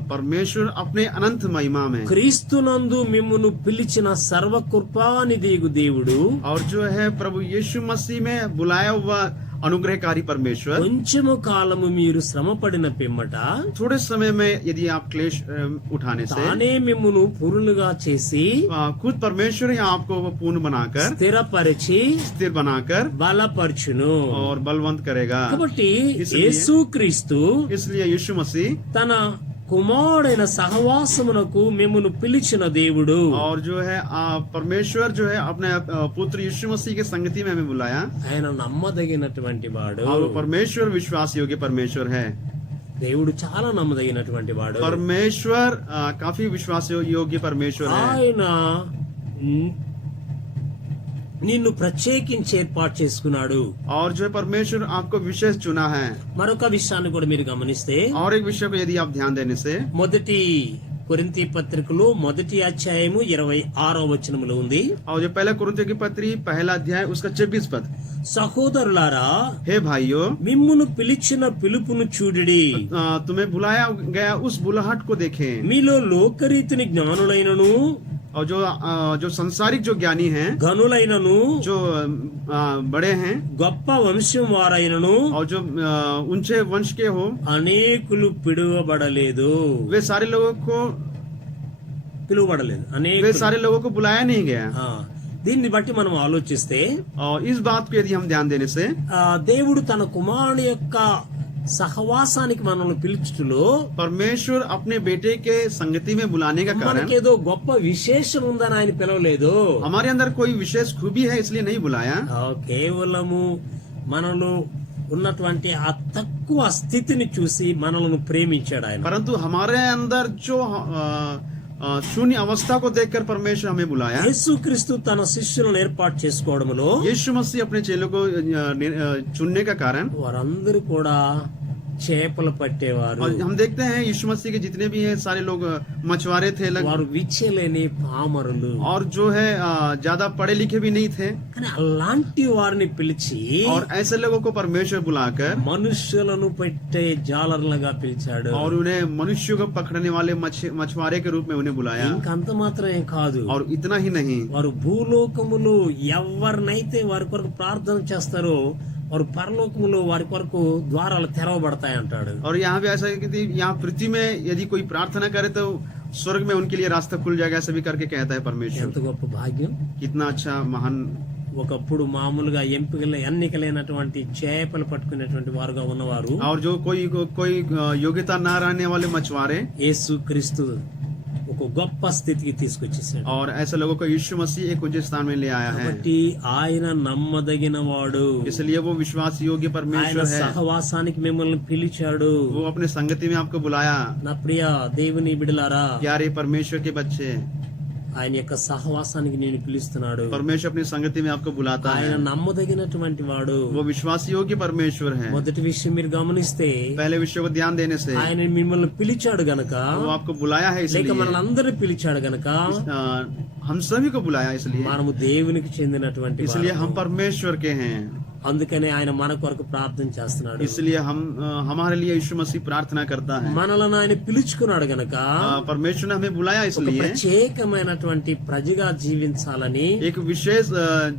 परमेश्वर अपने अनंत महिमा में, క్రీస్తునందు మిమ్మును పిలిచిన సర్వకృపానిధిగు దేవుడు, और जो है प्रभु यीशु मसीह में बुलाया हुआ अनुग्रहकारी परमेश्वर, కొంచెము కాలము మీరు శ్రమ పడిన పిమ్మట थोड़े समय में यदि आप क्लेश उठाने से, తానే మిమ్మును పూర్ణులుగా చేసి खुद परमेश्वर ही आपको पूर्ण बनाकर, స్థిరపరిచి स्थिर बनाकर బలపరచును. और बलवंत करेगा. కాబట్టి इसलिए- యేసుక్రీస్తు इसलिए यीशु मसीह తన కుమారుడైన సహవాసమునకు మిమ్మును పిలిచిన దేవుడు. और जो है परमेश्वर जो है अपने पुत्र यीशु मसीह के संगति में हमें बुलाया, ఆయన నమ్మదగినటువంటి వాడు. और वो परमेश्वर विश्वास योग्य परमेश्वर है. దేవుడు చాలా నమ్మదగినటువంటి వాడు. परमेश्वर काफी विश्वास योग्य परमेश्वर है. ఆయన నిన్ను ప్రత్యేకించి ఏర్పాటు చేసుకున్నాడు. और जो है परमेश्वर आपको विशेष चुना है. మరొక విషయాన్ని కూడా మీరు గమనిస్తే, और एक विषय को यदि आप ध्यान देने से, మొదటి కొరింథీ పత్రికలో మొదటి అధ్యాయము 26వ వచనములో ఉంది, और जो पहला कुरिन्थियों की पत्री पहला अध्याय उसका 24 पद. సహోదరులారా हे भाइयों, మిమ్మును పిలిచిన పిలుపును చూడుడి, तुम्हें बुलाया गया उस बुलाहट को देखें. మీలో లోకరీతిని జ్ఞానులైనను और जो संसारिक जो ज्ञानी हैं, ఘనులైనను जो बड़े हैं, గొప్ప వంశం వారైనను और जो ऊंचे वंश के हो, అనేకులు పిలువబడలేదు. वे सारे लोगों को बुलाया नहीं गया. దీన్ని బట్టి మనం ఆలోచిస్తే, और इस बात को यदि हम ध्यान देने से, దేవుడు తన కుమారుని యొక్క సహవాసానికి మనల్ని పిలుచుటలో परमेश्वर अपने बेटे के संगति में बुलाने का कारण, మనకేదో గొప్ప విశేషం ఉందని ఆయన పిలవలేదు. हमारे अंदर कोई विशेष खूबी है इसलिए नहीं बुलाया. కేవలము మనలో ఉన్నటువంటి ఆ తక్కువ స్థితిని చూసి మనల్ని ప్రేమించాడు ఆయన. परंतु हमारे अंदर जो शून्य अवस्था को देखकर परमेश्वर हमें बुलाया. యేసుక్రీస్తు తన శిష్యులను ఏర్పాటు చేసుకోవడంలో यीशु मसीह अपने चेलों को चुनने का कारण, వారందరూ కూడా చేపలు పట్టేవారు, और हम देखते हैं यीशु मसीह के जितने भी हैं सारे लोग मछुआरे थे వారు విచ్చలేని పామరులు. और जो है ज्यादा पढ़े लिखे भी नहीं थे. కానీ అలాంటి వారిని పిలిచి और ऐसे लोगों को परमेश्वर बुलाकर మనుషులను పెట్టే జాలర్లుగా పిలిచాడు. और उन्हें मनुष्यों को पकड़ने वाले मछुआरे के रूप में उन्हें बुलाया. ఇంకంత మాత్రమే కాదు, और इतना ही नहीं, వారు భూలోకములు ఎవరినైతే వారి కొరకు ప్రార్థన చేస్తారో వారు పరలోకములో వారి కొరకు ద్వారాలు తెరవబడతాయి అంటాడు. और यहाँ भी ऐसा है कि यहाँ पृथ्वी में यदि कोई प्रार्थना करे तो स्वर्ग में उनके लिए रास्ता खुल जाएगा, ऐसा भी करके कहता है परमेश्वर. ఎంత గొప్ప భాగ్యం. कितना अच्छा महान. ఒకప్పుడు మామూలుగా ఎన్నికలైనటువంటి చేపలు పట్టుకునేటువంటి వారుగా ఉన్నవారు, और जो कोई योग्यता ना रहने वाले मछुआरे, యేసు క్రీస్తు ఒక గొప్ప స్థితికి తీసుకొచ్చేసాడు. और ऐसे लोगों को यीशु मसीह एक ऊंचे स्थान में ले आया है. కాబట్టి ఆయన నమ్మదగిన వాడు. इसलिए वो विश्वास योग्य ఆయన परमेश्वर है. సహవాసానికి మిమ్మల్ని పిలిచాడు. वो अपने संगति में आपको बुलाया. నా ప్రియ దేవుని బిడ్డలారా, प्यारे परमेश्वर के बच्चे, ఆయన యొక్క సహవాసానికి నేను పిలుస్తున్నాడు. परमेश्वर अपनी संगति में आपको बुलाता ఆయన है. నమ్మదగినటువంటి వాడు. वो विश्वास योग्य परमेश्वर है. మొదటి విషయం మీరు గమనిస్తే पहले विषय को ध्यान देने से ఆయన మిమ్మల్ని పిలిచాడు గనక, वो आपको बुलाया है, లేక इसलिए మనల్ని అందరినీ పిలిచాడు గనక हम सभी को बुलाया, इसलिए మనము దేవునికి చెందినటువంటి इसलिए వారము. हम परमेश्वर के हैं. అందుకనే ఆయన మన కొరకు ప్రార్థన చేస్తున్నాడు. इसलिए हम हमारे लिए यीशु मसीह प्रार्थना करता है. మనలను ఆయన పిలుచుకున్నాడు గనక परमेश्वर ने हमें बुलाया, ఒక इसलिए ప్రత్యేకమైనటువంటి ప్రజగా జీవించాలని, एक विशेष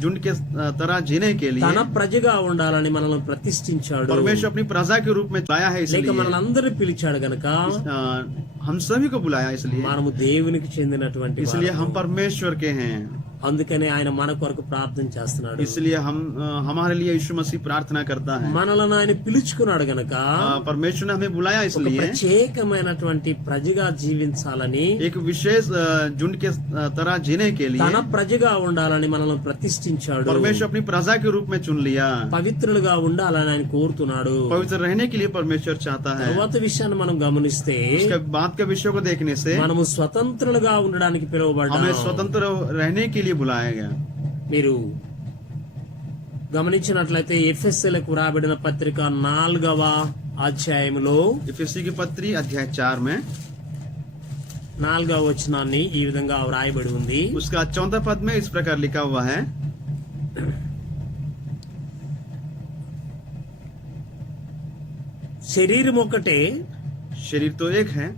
झुंड के तरह जीने के लिए తన ప్రజగా ఉండాలని మనల్ని ప్రతిష్ఠించాడు. परमेश्वर अपनी प्रजा के रूप में लाया है, లేక इसलिए మనల్ని అందరినీ పిలిచాడు గనక हम सभी को बुलाया, इसलिए మనము దేవునికి చెందినటువంటి इसलिए వారము. हम परमेश्वर के हैं. అందుకనే ఆయన మన కొరకు ప్రార్థన చేస్తున్నాడు. इसलिए हम हमारे लिए यीशु मसीह प्रार्थना करता है. మనలను ఆయన పిలుచుకున్నాడు గనక परमेश्वर ने हमें बुलाया, ఒక इसलिए ప్రత్యేకమైనటువంటి ప్రజగా జీవించాలని, एक विशेष झुंड के तरह जीने के लिए తన ప్రజగా ఉండాలని మనల్ని ప్రతిష్ఠించాడు. परमेश्वर अपनी प्रजा के रूप में चुन लिया. పవిత్రులుగా ఉండాలని ఆయన కోరుతున్నాడు. पवित्र रहने के लिए परमेश्वर चाहता है. తరువాత విషయాన్ని మనం గమనిస్తే उसके बाद के विषय को देखने से మనము స్వతంత్రులుగా ఉండడానికి పిలువబడ్డాం. हमें स्वतंत्र रहने के लिए बुलाया गया. మీరు గమనించినట్లయితే ఎఫెసీయులకు రాబడిన పత్రిక 4వ అధ్యాయంలో इफिसी की पत्री अध्याय 4 में 4వ వచనాన్ని ఈ విధంగా వ్రాయబడి ఉంది. उसका 14 पद में इस प्रकार लिखा हुआ है, శరీరం ఒకటే, शरीर तो एक है,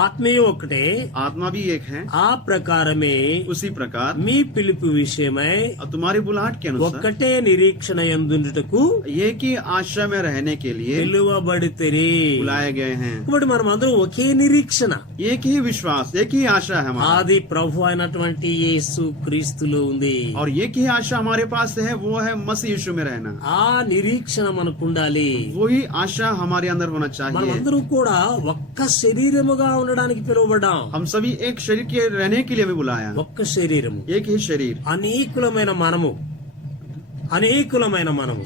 ఆత్మీయ ఒకటే, आत्मा भी एक है. ఆ ప్రకారమే उसी प्रकार మీ పిలుపు విషయమై और तुम्हारी बुलाहट के अनुसार ఒక్కటే నిరీక్షణ యందుండుటకు एक ही आशा में रहने के लिए పిలువబడితిరి. बुलाए गए हैं. కాబట్టి మనం అందరం ఒకే నిరీక్షణ, एक ही विश्वास, एक ही आशा है हमारा, ఆది ప్రభు అయినటువంటి యేసు క్రీస్తులో ఉంది. और एक ही आशा हमारे पास है, वो है मसीह यीशु में रहना. ఆ నిరీక్షణ మనకు ఉండాలి. वही आशा हमारे अंदर होना మనం चाहिए. అందరం కూడా ఒక్క శరీరముగా ఉండడానికి పిలువబడ్డాం. हम सभी एक शरीर के रहने के लिए हमें बुलाया. ఒక్క శరీరము, एक ही शरीर. అనేకులమైన మనము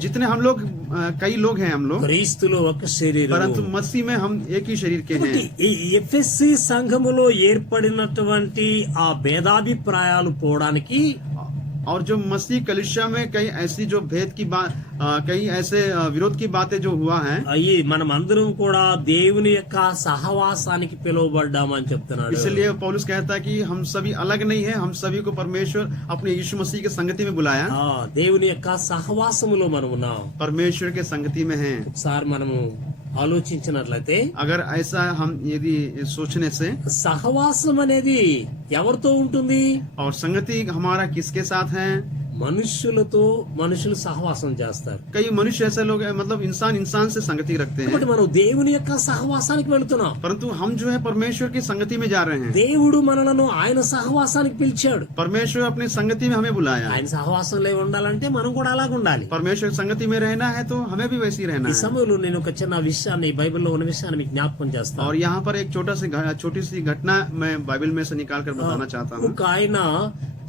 जितने हम लोग कई लोग हैं हम लोग, క్రీస్తులో ఒక శరీరం. परंतु मसीह में हम एक ही शरीर के हैं. ఈ ఎఫెస్సి సంఘములో ఏర్పడినటువంటి ఆ భేదాభిప్రాయాలు పోవడానికి, और जो मसीह कलिसिया में कई ऐसी जो भेद की बात, कई ऐसे विरोध की बातें जो हुआ है, అయ్యి మనం అందరం కూడా దేవుని యొక్క సహవాసానికి పిలువబడ్డామని చెప్తున్నాడు. इसलिए पौलुस कहता है कि हम सभी अलग नहीं है, हम सभी को परमेश्वर अपने यीशु मसीह के संगति में बुलाया. ఆ దేవుని యొక్క సహవాసములో మనం ఉన్నాం. परमेश्वर के संगति में हैं. ఒకసారి మనము ఆలోచించినట్లయితే अगर ऐसा हम यदि सोचने से, సహవాసం అనేది ఎవరితో ఉంటుంది? और संगति हमारा किसके साथ है? మనుషులు సహవాసం చేస్తారు. कई मनुष्य ऐसे लोग हैं, मतलब इंसान से संगति रखते हैं, కాబట్టి మనం దేవుని యొక్క సహవాసానికి వెళుతున్నాం. परंतु हम जो है परमेश्वर की संगति में जा रहे हैं. దేవుడు మనలను ఆయన సహవాసానికి పిలిచాడు. परमेश्वर अपनी संगति में हमें बुलाया. ఆయన సహవాసంలో ఉండాలంటే మనం కూడా అలాగ ఉండాలి. परमेश्वर की संगति में रहना है तो हमें भी वैसे ही रहना ఈ है. సమయంలో నేను ఒక చిన్న విషయాన్ని బైబిల్లో ఉన్న విషయాన్ని మీకు జ్ఞాపకం చేస్తాను. और यहाँ पर एक छोटी सी घटना मैं बाइबल में से निकाल कर बताना चाहता हूँ. ఒక ఆయన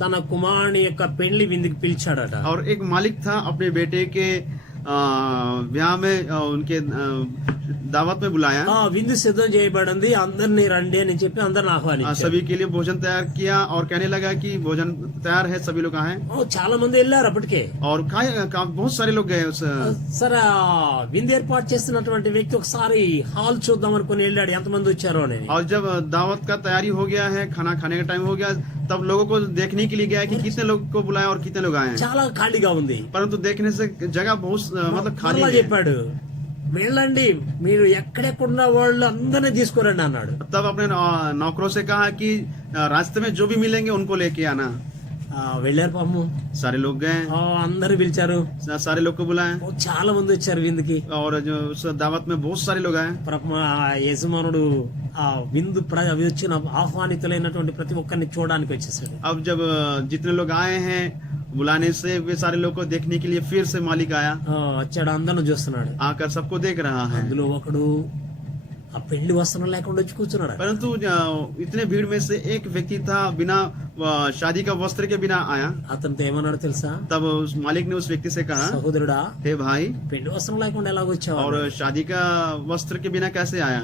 తన కుమారుని యొక్క పెళ్లి విందుకు పిలిచాడట. और एक मालिक था अपने बेटे के ब्याह में उनके दावत में बुलाया, ఆ విందు సిద్ధం చేయబడింది, అందరినీ రండి అని చెప్పి అందరిని ఆహ్వానించారు. सभी के लिए भोजन तैयार किया और कहने लगा कि भोजन तैयार है, सभी लोग आए। ఓ, చాలా మంది వెళ్ళారు అప్పటికే. और बहुत सारे लोग गए उस సరే, ఆ విందు ఏర్పాటు చేస్తున్నటువంటి వ్యక్తి ఒకసారి హాల్ చూద్దాం అనుకుని వెళ్ళాడు, ఎంతమంది వచ్చారో అని. और जब दावत का तैयारी हो गया है, खाना खाने का टाइम हो गया, तब लोगों को देखने के लिए गया कि कितने लोग को बुलाया और कितने लोग आए हैं। చాలా ఖాళీగా ఉంది. परंतु देखने से जगह बहुत मतलब खाली మరలా है। చెప్పాడు, వెళ్ళండి, మీరు ఎక్కడెక్కడున్న వాళ్ళు అందరినీ తీసుకురండి అన్నాడు. तब अपने नौकरों से कहा कि रास्ते में जो भी मिलेंगे उनको लेके आना। వెళ్ళారు పాపము. सारे लोग गए, అందరు పిలిచారు. सारे लोग को बुलाया ఓ, చాలా మంది వచ్చారు విందుకి. और जो उस दावत में बहुत सारे लोग आए। యజమానుడు ఆ విందు అవి వచ్చిన ఆహ్వానితులైనటువంటి ప్రతి ఒక్కరిని చూడడానికి వచ్చేసాడు. अब जब जितने लोग आए हैं बुलाने से, वे सारे लोग को देखने के लिए फिर से मालिक आया, వచ్చాడు, అందరిని చూస్తున్నాడు. आकर सबको देख रहा है। అందులో ఒకడు ఆ పెళ్లి వస్త్రం లేకుండా వచ్చి కూర్చున్నాడు. परंतु इतने भीड़ में से एक व्यक्ति था बिना शादी का वस्त्र के बिना आया। అతనితో ఏమన్నాడు తెలుసా? तब उस मालिक ने उस व्यक्ति से कहा, సహోదరుడా, हे भाई, పెళ్లి వస్త్రం లేకుండా ఎలా వచ్చావు? और शादी का वस्त्र के बिना कैसे आया?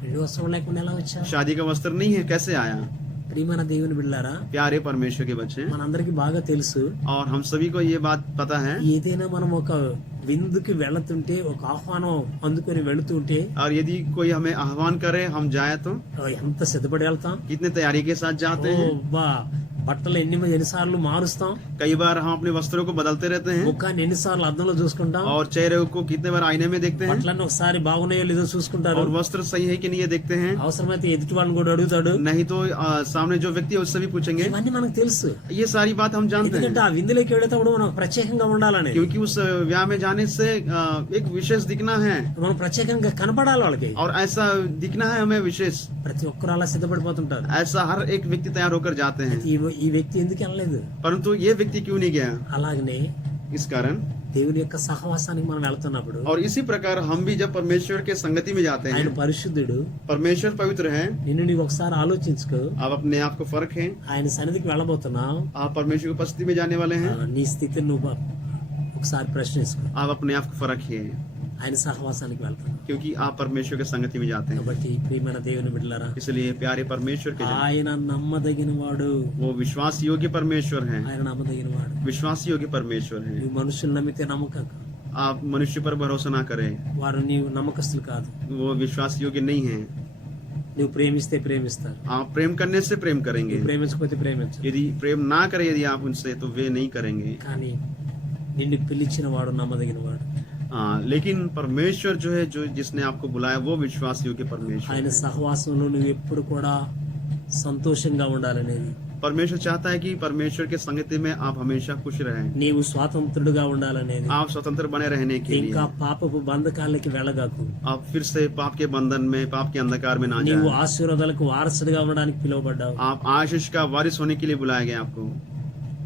పెళ్లి వస్త్రం లేకుండా ఎలా వచ్చావు? शादी का वस्त्र नहीं है, कैसे आया? ప్రియమైన దేవుని బిడ్డలారా, प्यारे परमेश्वर के बच्चे, మనందరికి బాగా తెలుసు, और हम सभी को ये बात पता है, ఏదైనా మనం ఒక విందుకి వెళుతుంటే, ఒక ఆహ్వానం అందుకొని వెళుతుంటే, और यदि कोई हमें आह्वान करे, हम जाए तो ఎంత సిద్ధపడి వెళ్తాం. कितने तैयारी के साथ जाते हैं। బట్టలు ఎన్నిసార్లు మారుస్తాం, कई बार हम अपने वस्त्रों को बदलते रहते हैं, ముఖాన్ని ఎన్నిసార్లు అద్దంలో చూసుకుంటాం, और चेहरे को कितने बार आईने में देखते हैं, బట్టలన్నీ ఒకసారి బాగున్నాయో లేదో చూసుకుంటారు. और वस्त्र सही है कि नहीं ये देखते हैं। అవసరమైతే ఎదుటి వాళ్ళని కూడా అడుగుతాడు. नहीं तो सामने जो व्यक्ति है उससे भी पूछेंगे। ఇవన్నీ మనకు తెలుసు, ये सारी बात हम जानते ఎందుకంటే हैं, ఆ విందులోకి వెళ్ళేటప్పుడు మనం ప్రత్యేకంగా ఉండాలని, क्योंकि उस ब्याह में जाने से एक विशेष दिखना है, మనం ప్రత్యేకంగా కనపడాలి వాళ్ళకి. और ऐसा दिखना है हमें विशेष। ప్రతి ఒక్కరు అలా సిద్ధపడిపోతుంటారు. ऐसा हर एक व्यक्ति तैयार होकर जाते हैं, ఈ వ్యక్తి ఎందుకు వెళ్ళలేదు? परंतु ये व्यक्ति क्यों नहीं गया? అలాగనే इस कारण, దేవుని యొక్క సహవాసానికి మనం వెళ్తున్నప్పుడు, और इसी प्रकार हम भी जब परमेश्वर के संगति में जाते ఆయన हैं, పరిశుద్ధుడు, परमेश्वर पवित्र है, నిన్ను నీవు ఒకసారి ఆలోచించుకో. आप अपने आप को परखें। ఆయన సన్నిధికి వెళ్ళబోతున్నావు, आप परमेश्वर की उपस्थिति में जाने वाले हैं, నీ స్థితిని నువ్వు ఒకసారి ప్రశ్నించుకో. आप अपने आप को परखिए, ఆయన సహవాసానికి వెళ్తున్నావు. क्योंकि आप परमेश्वर के संगति में जाते हैं। కాబట్టి ప్రియమైన దేవుని బిడ్డలారా, इसलिए प्यारे परमेश्वर के जन, ఆయన నమ్మదగిన వాడు, वो विश्वास योग्य परमेश्वर है, ఆయన నమ్మదగిన వాడు. विश्वास योग्य परमेश्वर है। నువ్వు మనుషులు నమ్మితే నమ్మకం, आप मनुष्य पर भरोसा ना करें, వారు నీవు నమ్మకస్తులు కాదు. वो विश्वास योग्य नहीं है। నువ్వు ప్రేమిస్తే ప్రేమిస్తారు, आप प्रेम करने से प्रेम करेंगे, నువ్వు ప్రేమించకపోతే ప్రేమించు. यदि प्रेम ना करे यदि आप उनसे, तो वे नहीं करेंगे। కానీ నిన్ను పిలిచిన వాడు నమ్మదగిన వాడు. लेकिन परमेश्वर जो है, जो जिसने आपको बुलाया, वो विश्वास योग्य परमेश्वर ఆయన है। సహవాసంలో నువ్వు ఎప్పుడు కూడా సంతోషంగా ఉండాలనేది, परमेश्वर चाहता है कि परमेश्वर के संगति में आप हमेशा खुश रहें, నీవు స్వాతంత్రుడుగా ఉండాలనేది. आप स्वतंत्र बने रहने के लिए। ఇంకా పాపపు బంధకాలకి వెళ్ళగాకు. आप फिर से पाप के बंधन में, पाप के अंधकार में ना నీవు जाए। ఆశీర్వాదాలకు వారసుడిగా ఉండడానికి పిలువబడ్డావు. आप आशीष का वारिस होने के लिए बुलाया गया आपको।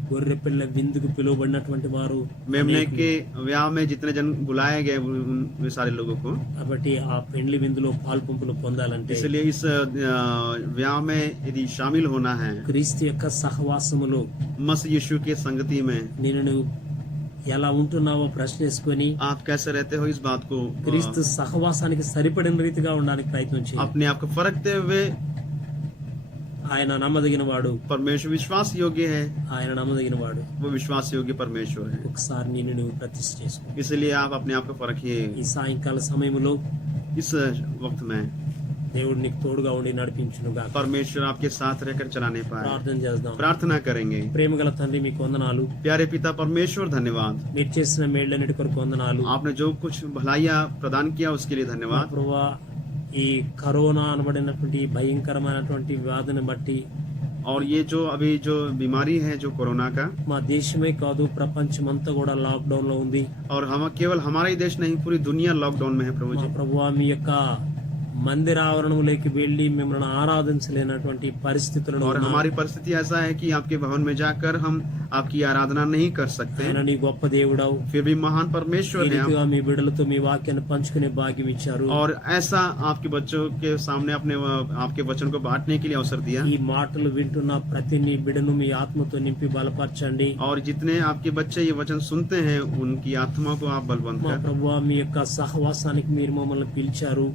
గొర్రె పిల్ల విందుకు పిలువబడినటువంటి వారు मेमने के ब्याह में जितने जन बुलाए गए, वे सारे लोगों को, కాబట్టి ఆ పెండ్లి విందులో పాల్పంపులు పొందాలంటే इसलिए इस ब्याह में यदि शामिल होना है, క్రీస్తు యొక్క సహవాసములో मसीह यीशु के संगति में నేను నువ్వు ఎలా ఉంటున్నావో ప్రశ్నించుకొని आप कैसे रहते हो, इस बात को క్రీస్తు సహవాసానికి సరిపడిన రీతిగా ఉండడానికి ప్రయత్నం చేయి. अपने आप को परखते हुए, ఆయన నమ్మదగిన వాడు, परमेश्वर विश्वास योग्य है, ఆయన నమ్మదగిన వాడు. वो विश्वास योग्य परमेश्वर है। ఒకసారి నిన్ను నువ్వు ప్రతిష్ఠ చేసుకో. इसलिए आप अपने आप को परखिए। ఈ సాయంకాల సమయంలో इस वक्त में దేవుడు నీకు తోడుగా ఉండి నడిపించునుగా. परमेश्वर आपके साथ रहकर चलाने पाए। ప్రార్థన చేద్దాం. प्रार्थना करेंगे। ప్రేమగల తండ్రి, మీకు వందనాలు. प्यारे पिता परमेश्वर, धन्यवाद, మీరు చేసిన మేళ్ళన్నిటి కొరకు వందనాలు. आपने जो कुछ भलाइयाँ प्रदान किया उसके लिए మా धन्यवाद। ప్రభువా, ఈ కరోనా అనబడినటువంటి భయంకరమైనటువంటి వ్యాధిని బట్టి, और ये जो अभी जो बीमारी है, जो कोरोना का, మా దేశమే కాదు ప్రపంచమంతా కూడా లాక్డౌన్ లో ఉంది. और हम केवल हमारा ही देश नहीं, पूरी दुनिया लॉकडाउन में है प्रभु మా जी। ప్రభువా, మీ యొక్క మందిర ఆవరణంలోకి వెళ్లి మిమ్మల్ని ఆరాధించలేనటువంటి పరిస్థితులను और हमारी परिस्थिति ऐसा है कि आपके भवन में जाकर हम आपकी आराधना नहीं कर सकते, ఆయన నీ గొప్ప దేవుడవు. फिर भी महान परमेश्वर ఈ है आप। రీతిగా మీ బిడ్డలతో మీ వాక్యాన్ని పంచుకునే భాగ్యం ఇచ్చారు. और ऐसा आपके बच्चों के सामने अपने आपके वचन को बांटने के लिए अवसर दिया। ఈ మాటలు వింటున్న ప్రతి నీ బిడ్డను మీ ఆత్మతో నింపి బలపరచండి. और जितने आपके बच्चे ये वचन सुनते हैं उनकी आत्मा को आप बलवंत మా कर। ప్రభువా మీ యొక్క సహవాసానికి మీరు మమ్మల్ని పిలిచారు.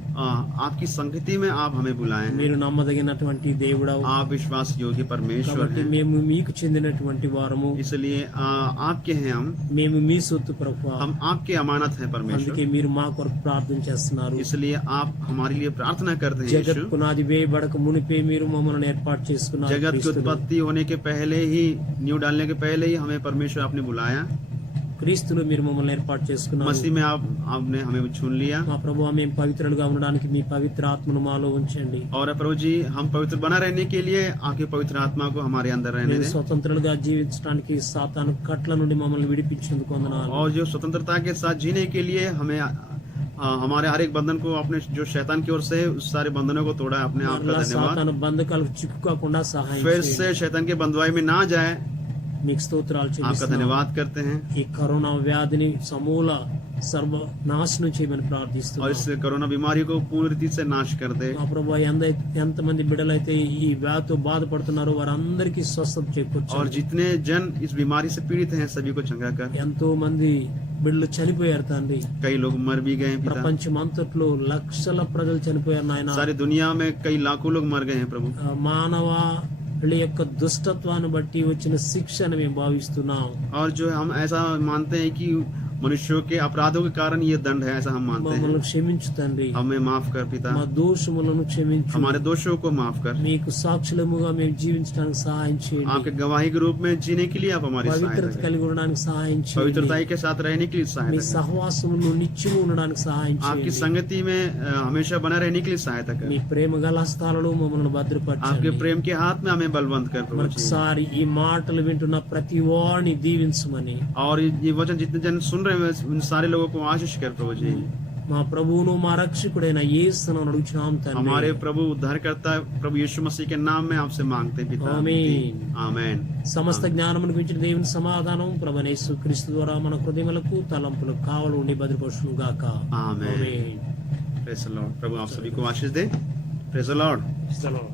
आपकी संगति में आप हमें बुलाए हैं। మీరు నమ్మదగినటువంటి దేవుడవు. आप विश्वास योग्य परमेश्वर కాబట్టి हैं, మేము మీకు చెందినటువంటి వారము. इसलिए आपके हैं हम మేము మీ సొత్తు ప్రభువా. हम आपके अमानत हैं परमेश्वर, అందుకే మీరు మా కొరకు ప్రార్థన చేస్తున్నారు. इसलिए आप हमारे लिए प्रार्थना करते हैं। జగత్ यीशु, పునాది వేయబడక మునిపే మీరు మమ్మల్ని ఏర్పాటు చేసుకున్నారు. जगत की క్రీస్తులో. उत्पत्ति होने के पहले ही, नींव डालने के पहले ही हमें परमेश्वर आपने बुलाया। క్రీస్తులో మీరు మమ్మల్ని ఏర్పాటు చేసుకున్నారు. मसीह में आपने हमें चुन लिया। మా ప్రభువా మేము పవిత్రులుగా ఉండడానికి మీ పవిత్ర ఆత్మను మాలో ఉంచండి. और प्रभु जी, हम पवित्र बना रहने के लिए आपकी पवित्र आत्मा को हमारे अंदर रहने మేము दें। స్వతంత్రులుగా జీవించడానికి సాతాను కట్ల నుండి మమ్మల్ని విడిపించేందుకు వందనాలు. और जो स्वतंत्रता के साथ जीने के लिए हमें हमारे हर एक बंधन को अपने जो शैतान की ओर से है, उस सारे बंधनों को तोड़ा। अपने आपका మరలా धन्यवाद। సాతాను బంధకాలకు చిక్కుకోకుండా సహాయం फिर చేయండి. से शैतान के बंधुआई में ना जाए, మీకు స్తోత్రాలు आपका చెల్లిస్తున్నాం. धन्यवाद करते हैं। ఈ కరోనా వ్యాధిని సమూల సర్వనాశనం చేయమని और ప్రార్థిస్తున్నాం. इस कोरोना बीमारी को पूरी रीति से नाश कर दे। మా ప్రభు ఎంతమంది బిడ్డలైతే ఈ వ్యాధితో బాధపడుతున్నారో వారందరికీ స్వస్థత और చేకూర్చండి. जितने जन इस बीमारी से पीड़ित हैं सभी को चंगा कर। ఎంతో మంది బిడ్డలు చనిపోయారు తండ్రి. कई लोग मर भी गए हैं पिता, ప్రపంచం అంతట్లో లక్షల ప్రజలు చనిపోయారు నాయన. सारी दुनिया में कई लाखों लोग मर गए हैं प्रभु। మానవాళి యొక్క దుష్టత్వాన్ని బట్టి వచ్చిన శిక్షను మేము భావిస్తున్నాం. और जो हम ऐसा मानते हैं कि मनुष्यों के अपराधों के कारण ये दंड है, ऐसा हम मानते हैं। మమ్మల్ని క్షమించు తండ్రి. हमें माफ कर पिता, మా దోషములను క్షమించు. हमारे दोषों को माफ कर। మీకు సాక్షులముగా మేము జీవించడానికి సహాయం చేయండి. आपके गवाही के रूप में जीने के लिए आप हमारी పవిత్రత सहायता करें। కలిగి ఉండడానికి సహాయం చేయండి. पवित्रताई के साथ रहने के लिए మీ सहायता करें। సహవాసములో నిత్యము ఉండడానికి సహాయం आपकी చేయండి. संगति में हमेशा बना रहने के लिए सहायता మీ करें। ప్రేమ గల హస్తాలలో మమ్మల్ని आपके భద్రపరచండి. प्रेम के हाथ में हमें बलवंत कर प्रभु जी। మరొకసారి ఈ మాటలు వింటున్న ప్రతి వాడిని దీవించమని और ये वचन जितने जन सुन रहे हैं उन सारे लोगों को आशीष कर प्रभु जी। మా ప్రభువును మా రక్షకుడైన యేసును అడుగుచున్నాం తండ్రి. हमारे प्रभु उद्धारकर्ता प्रभु यीशु मसीह के नाम में आपसे मांगते हैं पिता। ఆమేన్. आमेन। సమస్త జ్ఞానమును గురించిన దేవుని సమాధానం ప్రభువైన యేసుక్రీస్తు ద్వారా మన హృదయములకు తలంపులకు కావలు ఉండి భద్రపరచును గాక. आमेन। ఆమేన్. Praise the Lord. प्रभु आप सभी को आशीष दे। Praise the Lord. స్తోత్రం.